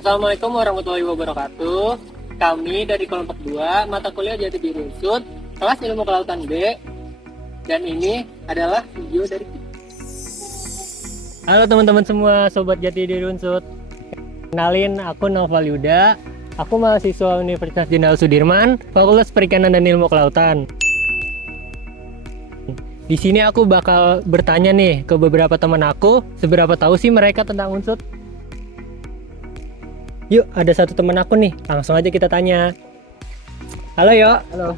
Assalamualaikum warahmatullahi wabarakatuh. Kami dari kelompok 2 mata kuliah Jati Diri Unsut, kelas Ilmu Kelautan B, dan ini adalah video dari kita. Halo teman-teman semua, sobat Jati Diri Unsut. Kenalin, aku Noval Yuda. Aku mahasiswa Universitas Jenderal Sudirman, Fakultas Perikanan dan Ilmu Kelautan. Di sini aku bakal bertanya nih ke beberapa teman aku, seberapa tahu sih mereka tentang Unsut? Yuk, ada satu teman aku nih, langsung aja kita tanya. Halo Yo. Halo.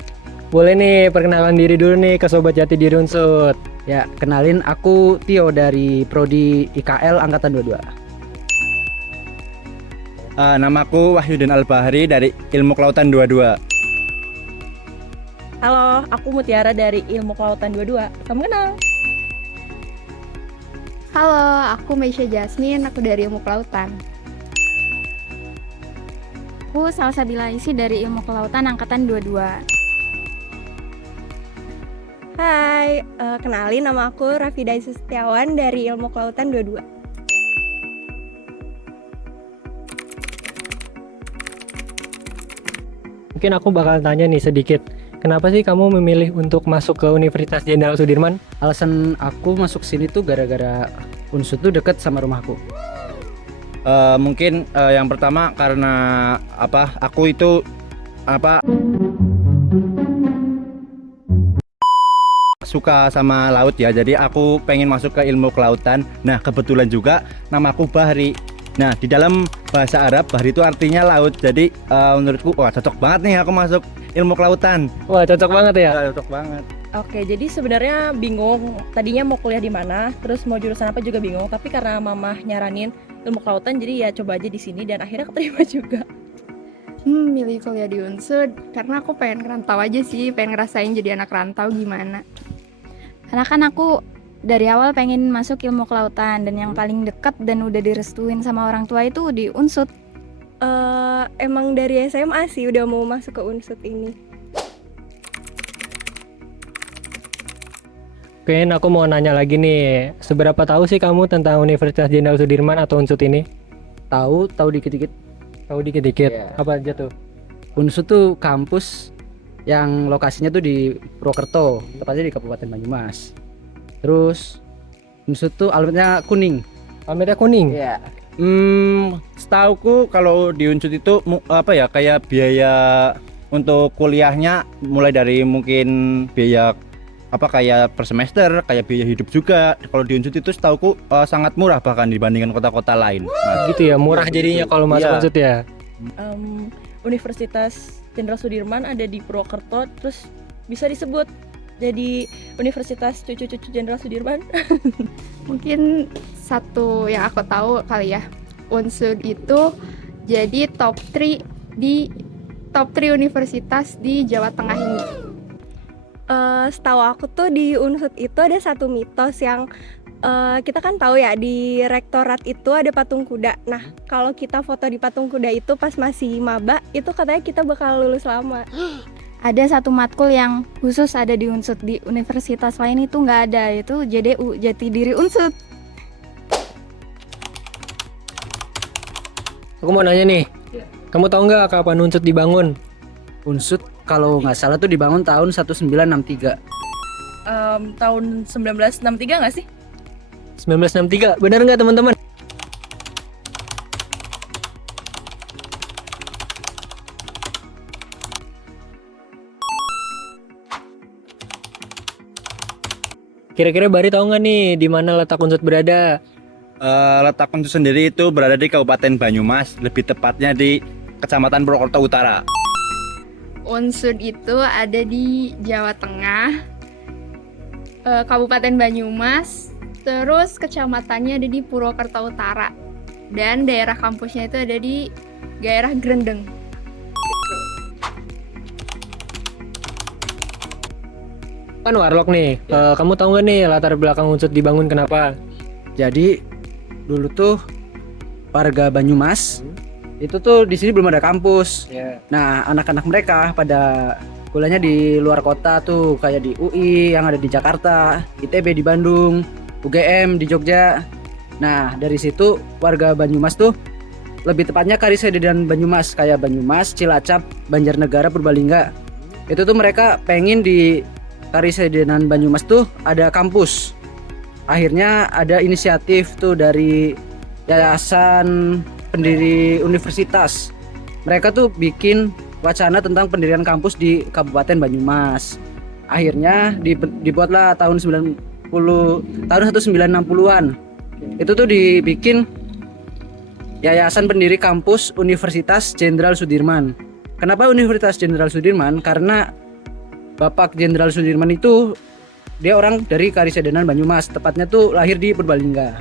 Boleh nih perkenalan diri dulu nih ke Sobat Jati Diri Unsut. Ya, kenalin aku Tio dari Prodi IKL Angkatan 22. Namaku Wahyudin Al-Bahri dari Ilmu Kelautan 22. Halo, aku Mutiara dari Ilmu Kelautan 22. Kamu kenal? Halo, aku Meisha Jasmine, aku dari Ilmu Kelautan. Aku Salsabila Isi dari Ilmu Kelautan Angkatan 22. Hai, kenalin nama aku Rafida Setiawan dari Ilmu Kelautan 22. Mungkin aku bakal tanya nih sedikit. Kenapa sih kamu memilih untuk masuk ke Universitas Jenderal Sudirman? Alasan aku masuk sini tuh gara-gara Unsut tuh deket sama rumahku. Mungkin yang pertama karena aku itu suka sama laut ya, jadi aku pengen masuk ke ilmu kelautan. Nah, kebetulan juga namaku Bahri. Nah, di dalam bahasa Arab Bahri itu artinya laut. Jadi menurutku wah cocok banget nih aku masuk ilmu kelautan. Wah, cocok banget ya. Cocok banget. Oke, jadi sebenarnya bingung tadinya mau kuliah di mana, terus mau jurusan apa juga bingung, tapi karena mama nyaranin Ilmu Kelautan jadi ya coba aja di sini dan akhirnya keterima juga. Milih kuliah di Unsud karena aku pengen ngerantau aja sih, pengen ngerasain jadi anak rantau gimana. Karena kan aku dari awal pengen masuk Ilmu Kelautan dan yang paling dekat dan udah direstuin sama orang tua itu di Unsut. Emang dari SMA sih udah mau masuk ke Unsut ini. Oke, aku mau nanya lagi nih. Seberapa tahu sih kamu tentang Universitas Jenderal Sudirman atau Unsut ini? Tahu dikit-dikit. Tahu dikit-dikit. Iya. Apa aja tuh? Unsut tuh kampus yang lokasinya tuh di Purwokerto, tepatnya di Kabupaten Banyumas. Terus Unsut tuh alamatnya kuning. Alamatnya kuning. Iya. Setauku kalau di Unsut itu kayak biaya untuk kuliahnya mulai dari mungkin biaya kayak per semester, kayak biaya hidup juga. Kalau di Unsut itu setauku sangat murah bahkan dibandingkan kota-kota lain. Gitu ya, murah jadinya kalau masuk Iya. Unsut ya. Universitas Jenderal Sudirman ada di Purwokerto, terus bisa disebut jadi Universitas cucu-cucu Jenderal Sudirman. Mungkin satu yang aku tahu kali ya, Unsud itu jadi top 3 universitas di Jawa Tengah ini. Setahu aku tuh di Unsut itu ada satu mitos yang kita kan tahu ya di rektorat itu ada patung kuda. Nah, kalau kita foto di patung kuda itu pas masih maba, itu katanya kita bakal lulus lama. Ada satu matkul yang khusus ada di Unsut, di universitas lain itu nggak ada, itu JDU, Jati Diri Unsut. Aku mau nanya nih. Kamu tahu nggak kapan Unsut dibangun? Unsut kalau nggak salah tuh dibangun tahun 1963. Tahun 1963 nggak sih? 1963. Benar nggak teman-teman? Kira-kira Bari tahu nggak nih di mana letak Unsut berada? Letak Unsut sendiri itu berada di Kabupaten Banyumas, lebih tepatnya di Kecamatan Purwokerto Utara. Unsud itu ada di Jawa Tengah, Kabupaten Banyumas, terus kecamatannya ada di Purwokerto Utara, dan daerah kampusnya itu ada di daerah Grendeng. Kan warlock nih. Kamu tahu nggak nih latar belakang Unsut dibangun kenapa? Jadi dulu tuh warga Banyumas itu tuh di sini belum ada kampus. Nah, anak-anak mereka pada kuliahnya di luar kota tuh, kayak di UI yang ada di Jakarta, ITB di Bandung, UGM di Jogja. Nah, dari situ warga Banyumas tuh lebih tepatnya Karisedenan Banyumas, kayak Banyumas, Cilacap, Banjarnegara, Purbalingga. Itu tuh mereka pengen di Karisedenan Banyumas tuh ada kampus. Akhirnya ada inisiatif tuh dari yayasan pendiri universitas. Mereka tuh bikin wacana tentang pendirian kampus di Kabupaten Banyumas. Akhirnya dibuatlah tahun 1960-an. Itu tuh dibikin Yayasan Pendiri Kampus Universitas Jenderal Sudirman. Kenapa Universitas Jenderal Sudirman? Karena Bapak Jenderal Sudirman itu dia orang dari Karisedenan Banyumas, tepatnya tuh lahir di Purbalingga.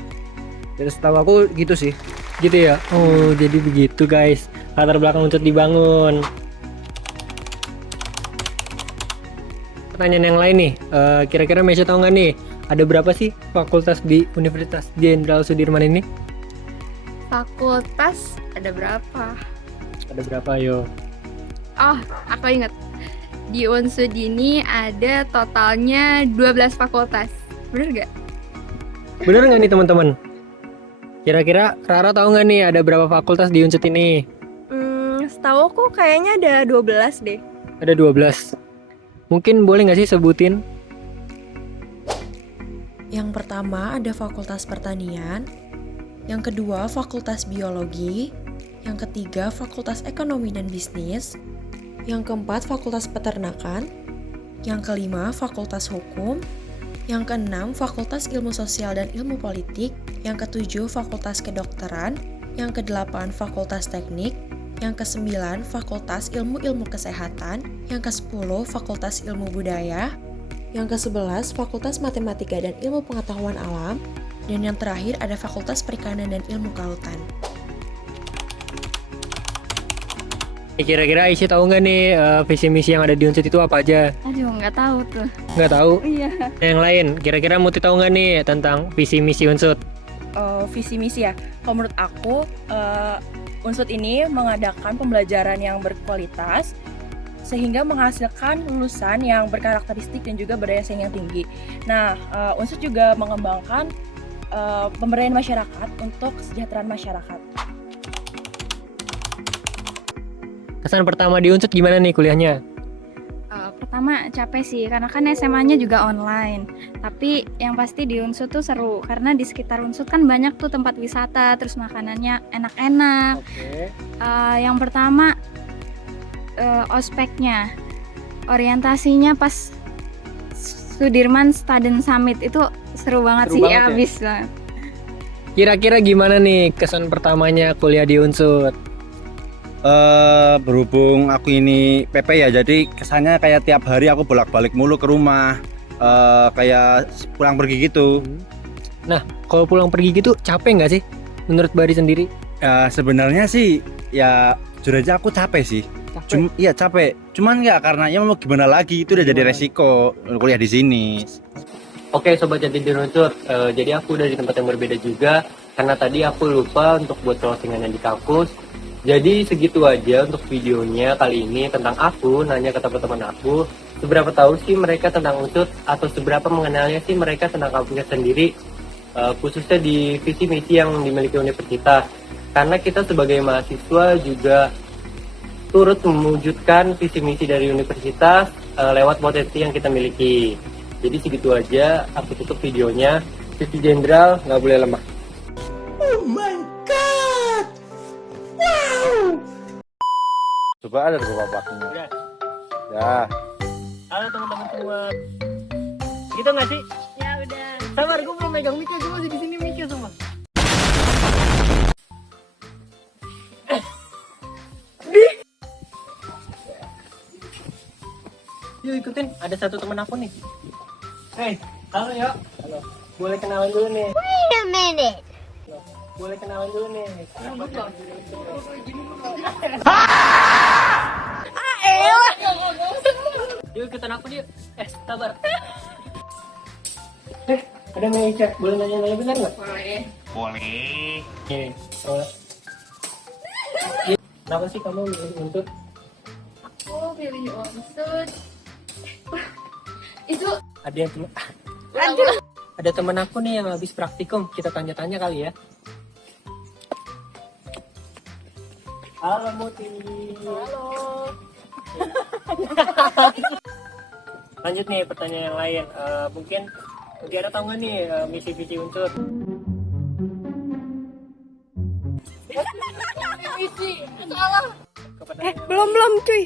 Jadi setahu aku gitu sih. Gitu ya. Oh, jadi begitu guys. Latar belakang Unsut dibangun. Pertanyaan yang lain nih, kira-kira Mesya tahu nggak nih, ada berapa sih fakultas di Universitas Jenderal Sudirman ini? Fakultas ada berapa? Ada berapa yo? Oh, aku inget. Di Unsud ini ada totalnya 12 fakultas. Bener nggak? Bener nggak nih teman-teman? Kira-kira Rara tahu nggak nih ada berapa fakultas di Unsud ini? Setahu aku kayaknya ada 12 deh. Ada 12. Mungkin boleh nggak sih sebutin? Yang pertama ada Fakultas Pertanian, yang kedua Fakultas Biologi, yang ketiga Fakultas Ekonomi dan Bisnis, yang keempat Fakultas Peternakan, yang kelima Fakultas Hukum, yang keenam Fakultas Ilmu Sosial dan Ilmu Politik, yang ketujuh Fakultas Kedokteran, yang kedelapan Fakultas Teknik, yang kesembilan Fakultas Ilmu-Ilmu Kesehatan, yang kesepuluh Fakultas Ilmu Budaya, yang ke-11 Fakultas Matematika dan Ilmu Pengetahuan Alam, dan yang terakhir ada Fakultas Perikanan dan Ilmu Kelautan. Kira-kira Aisyah tahu nggak nih visi misi yang ada di Unsud itu apa aja? Aduh, nggak tahu tuh. Nggak tahu? Iya. Yang lain, kira-kira Muti tahu nggak nih tentang visi misi Unsud? Visi misi ya. Kalau menurut aku, Unsud ini mengadakan pembelajaran yang berkualitas sehingga menghasilkan lulusan yang berkarakteristik dan juga berdaya saing yang tinggi. Nah, Unsud juga mengembangkan pemberdayaan masyarakat untuk kesejahteraan masyarakat. Kesan pertama di Unsud gimana nih kuliahnya? Pertama capek sih, karena kan SMA-nya juga online. Tapi yang pasti di Unsud tuh seru, karena di sekitar Unsud kan banyak tuh tempat wisata, terus makanannya enak-enak. Yang pertama ospeknya, orientasinya pas Sudirman Student Summit itu seru banget Seru sih, banget ya? abis banget. Kira-kira gimana nih kesan pertamanya kuliah di Unsud? Berhubung aku ini PP ya, jadi kesannya kayak tiap hari aku bolak-balik mulu ke rumah, kayak pulang pergi gitu. Nah, kalau pulang pergi gitu capek nggak sih menurut Bari sendiri? Sebenarnya sih ya jujur aja aku capek sih. Iya capek. Cuman ya karena ya mau gimana lagi, itu udah jadi resiko kuliah di sini. Oke sobat Jati di Unsud, jadi aku udah di tempat yang berbeda juga karena tadi aku lupa untuk buat closingannya di kampus. Jadi segitu aja untuk videonya kali ini tentang aku nanya ke teman-teman aku seberapa tahu sih mereka tentang Unsud atau seberapa mengenalnya sih mereka tentang kampusnya sendiri, khususnya di visi misi yang dimiliki universitas. Karena kita sebagai mahasiswa juga turut mewujudkan visi misi dari universitas lewat potensi yang kita miliki. Jadi segitu aja, aku tutup videonya. Visi Jenderal nggak boleh lemah. Oh my god. Wow. Coba ada tuh bapaknya. Ya. Halo teman-teman semua. Gitu nggak sih? Ya udah. Sabar, gue belum megang mic, gue masih di sini mic semua. Yuk ikutin, ada satu teman aku nih. Hey, halo ya. Halo. Boleh kenalan dulu nih. Wait a minute. Boleh kenalan dulu nih. Yuk ikutan aku yuk. Sabar. Ada Meisha, boleh nanya-nanya bentar nggak? Boleh. Kenapa sih kamu milih Unsud? Aku pilih Unsud. Itu Ada yang temen, ada temen aku nih yang habis praktikum, kita tanya-tanya kali ya. Halo Muti. Halo. Lanjut nih pertanyaan yang lain. Mungkin Mutiara tahu nggak nih misi visi unsur? Misi, salah. Kepada Belum cuy.